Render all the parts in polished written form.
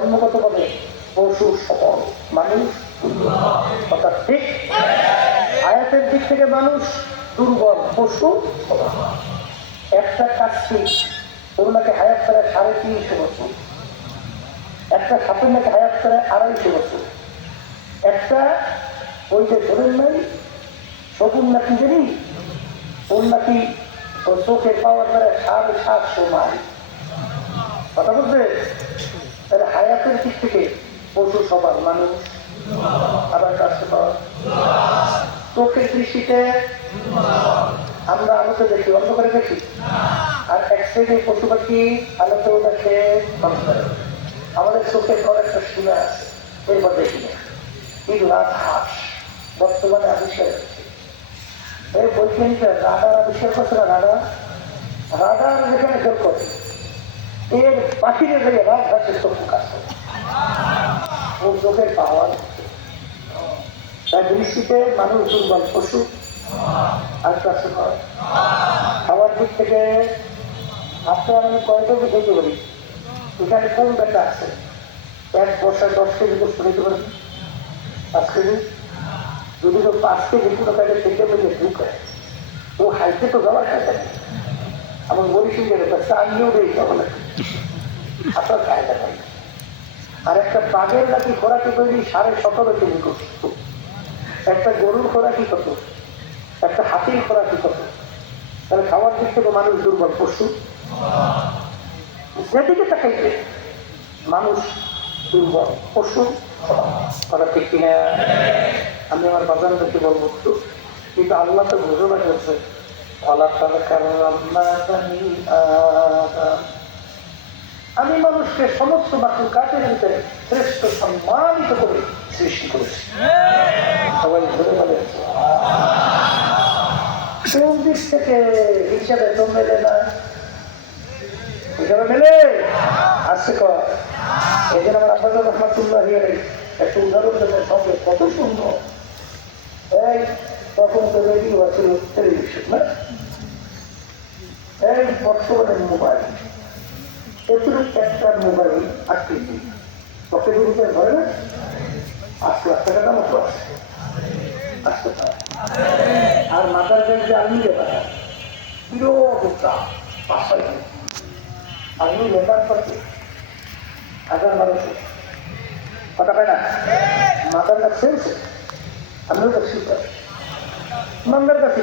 জন্মগতভাবে পশু সবল, মানুষ অর্থাৎ ঠিক। আয়াতের দিক থেকে মানুষ দুর্বল, পশু সবল। একটা কাচ্ছি ওনাকে হায়াত করে 350 বছর, একটা সাপের নাকি হায়াত করে 250 বছর, একটা ওই যে ধরেন নাই শকুন নাকি জানি ওর নাকি চোখে পাওয়ার করে 750 মাইল। কথা বলছে তাহলে হায়াতের দিক থেকে পশু সবার, মানুষ আবার কাছে পাওয়া। চোখের দৃষ্টিতে আমরা আলোতে দেখি, অন্ধকারে দেখি, আর এক সাইডে পশু পাখি আলোতেও দেখে, আমাদের চোখের পর একটা সুরা আছে, এরপর দেখি না। কিন্তু রাত হাস বর্তমানে আবিষ্কার হচ্ছে, এই বৈজ্ঞানিকরা রাডার আবিষ্কার করছে না, রাডার যেখানে জল করে এর বাহিরে গিয়ে রাত হাসের চক্ষু কাজ করে, ওর চোখের পাওয়ার। তার দৃষ্টিতে মানুষ দুর্বল, পশু আর কাছে হয়। খাওয়ার দিক থেকে আপনার আমি কয়টা বুঝতে পারি, এখানে কোন ব্যাটা আছে 1 বছর 10 কেজি করে শুনতে পারেন, 5 কেজি, যদি তো 5 কেজি কোনো কাজে থেকে বললে ভুল করে, ও হাইতে তো যাওয়ার কাছে নেই। আমার বলিসি গেলে চাইলেও রয়েছে বলে আপনার কায়দা নেই। আর একটা বাঘের নাকি খোরাকি তৈরি 17.5 কেজি করছে, একটা গরুর খোরাকি কত, একটা হাতির খোরাকি কত। তাহলে খাওয়ার দিক থেকে মানুষ দুর্বল, পশু যেদিকে তাকাইতে মানুষ দুর্বল, পশু করা ঠিক কিনা। আমি আমার বাজানদেরকে বলবো কিন্তু আল্লাহ তো ঘোষণা করছে আমি মানুষকে সমস্ত মাখলুকাতের ভিতরে শ্রেষ্ঠ সম্মানিত করে সৃষ্টি করেছি। সবাই ধরে বলে কোন দিক থেকে হিসাবে তো মেলে না, হিসাবে মেলে আসছে কর। এই জন্য আমার আব্বাস রহমাতুল্লাহ একটা উদাহরণ দেবেন সঙ্গে, কত সুন্দর। এই তখন তো রেডিও আছে, টেলিভিশন না, এই বর্তমানে মোবাইল, এগুলো একটা মোবাইল 8 কেজি পকেট রুপে ধরে না, 8 লাখ টাকা মতো আছে, আর মাথার ব্যাগ যে আলমি লেবার বিরোধ 5-6 আলমি লেবার পাচ্ছে 1000-1200 কথা পায় না, মাথার ব্যাগ ফেলছে, আমিও তো শিখতে মান্দার কাছে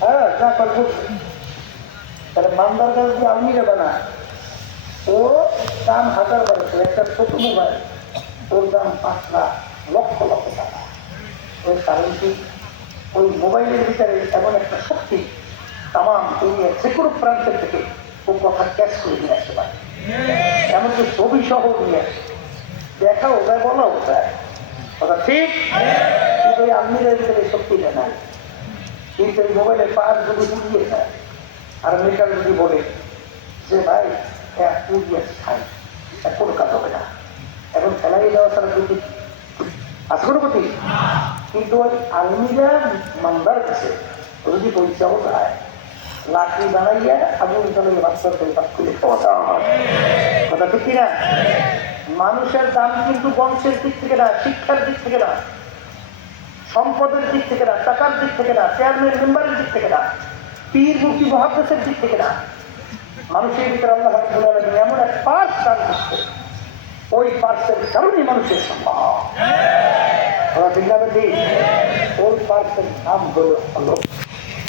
হ্যাঁ যা করবো। তাহলে মান্দার কাছে যে আলমি লেবা না, ও দাম 1000-1200, একটা ছোট মোবাইল ওর দাম 5 লাখ, লক্ষ লক্ষ টাকা। ওই কারণ কি ওই মোবাইলের ভিতরে এমন একটা শক্তি তাম দুনিয়ার যে কোনো প্রান্তের থেকে ও কথা ক্যাচ করে নিয়ে আসতে পারে, এমনকি ছবি সহ নিয়ে আসে, দেখাও যায়, বলাও যায়, কথা ঠিক। কিন্তু ওই আলমিরের ভিতরে শক্তিটা নাই। কিন্তু এই মোবাইলের পাঁচ যদি পুড়িয়ে যায় আর মেটার যদি বলে যে ভাই পুড়িয়ে খাই, কোনো কাজ হবে না, এখন ফেলাই দেওয়া ছাড়া যদি আসল গতি। কিন্তু ওই আলমিরা মান্দার কাছে যদি পরিচয় যায়, লাকড়ি বানাইয়া আগুন জ্বালিয়ে বাচ্চা করে বাদ করে খাওয়া দাওয়া হয়, কথা ঠিক কিনা। মানুষের দাম কিন্তু বংশের দিক থেকে না, শিক্ষার দিক থেকে না, সম্পদের দিক থেকে না, টাকার দিক থেকে না, চেয়ারম্যান মেম্বারের দিক থেকে না, পীর মুক্তি মহাদেশের দিক থেকে না। মানুষের ভিতরে আল্লাহ রাব্বুল আলামিন এমন এক পার্স দান করছে, ওই পার্সের কারণেই মানুষের সম্মান। ওই পার্সের নাম হলো আল্লাহ।